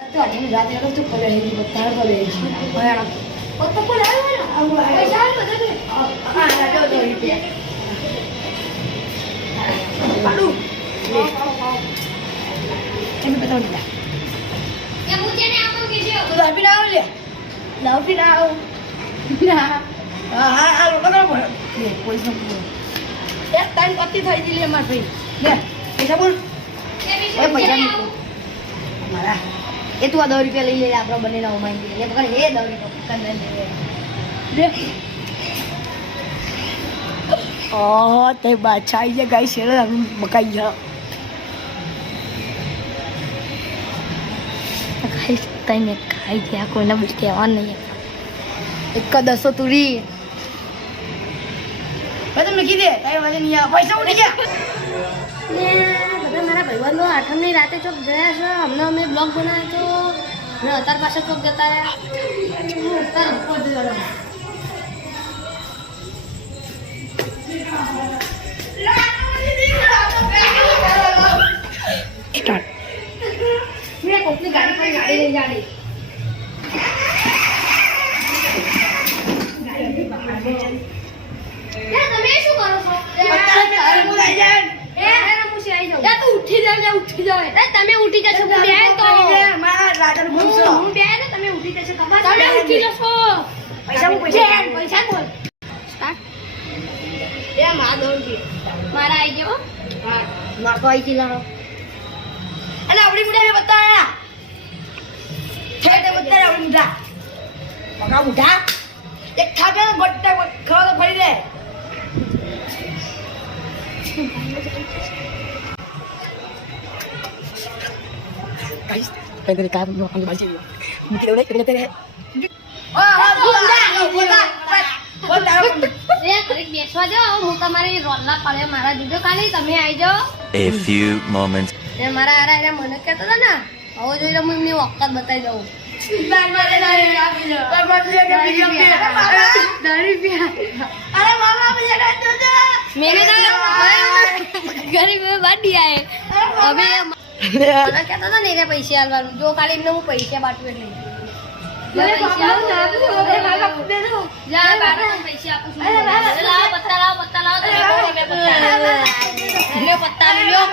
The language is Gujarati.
तो आने में रात तो पल रहेगी बता पल रहेगी और और तो पल आया ना अब पैसा बता दे हां राजा तो रुपया पालू ये बताओ क्या क्या मुझे ने आपको कैसे हो तो लापी ना ले लापी ना ना हां लोग ना बोल ये कोई सब बोल एक टाइम पत्ती થઈ જી લે માર ભાઈ લે પૈસા બોલ એ પૈસા મારા એ તું આ 10 રૂપિયા લઈ લે આપણો બનેલા ઉમાઈ લે પકડ હે 10 રૂપિયા પકડ લે ઓ તે બાદશાહ આવી ગયા ગાઈસ છે મકાઈ ગયા ગાઈસ તને ખાઈ ગયા કોઈને બુસ્ટેવા નહીં એક દસો તુરી ભાઈ તમને કીધે તારે વાજે નહીં આ પૈસા ઉડી ગયા બધા મારા ભાઈબંધો આઠમની રાતે ચોક ગયા છે હમણાં અમે બ્લોગ બનાવ્યો તો અને અત્યાર પાસે ચોક જતા સ્ટાર્ટ મેં કોકની ગાડી પર ગાડી લઈ જાડી તમે શું કરો છો તારે બોલાઈ જાય તું ઉઠી જાય તમે ઉઠી જશો હું બે તો મારા રાજાનું પૂછો હું બે ને તમે ઉઠી જશો તમે ઉઠી જશો પૈસા હું પૈસા બોલ સ્ટાર્ટ એ માં દોડી મારા આવી ગયો હા માર તો આઈ ચીલાનો અલે આપડી મુડા મે બતાયા ઠેઠે બતાયા આપડી મુડા પકા મુડા એક ખાકે ગોટ્ટા ખાવા તો ફરી દે guys pengen kamu mau ambil baju mungkin udah kita teh બેસવા જાઓ હું તમારી રોલના પડે મારા જુદો કાલી તમે આવી જાઓ A few moments. મારા આરા મને કહેતો હતા ને હવે જોઈ લો હું એમની વખત બતાવી દઉં ગરીબ બાટી આયે હવે મને કહેતો હતો ને એને પૈસા આલવાનું જો ખાલી એમને હું પૈસા બાટું એટલે પત્તા લ્યો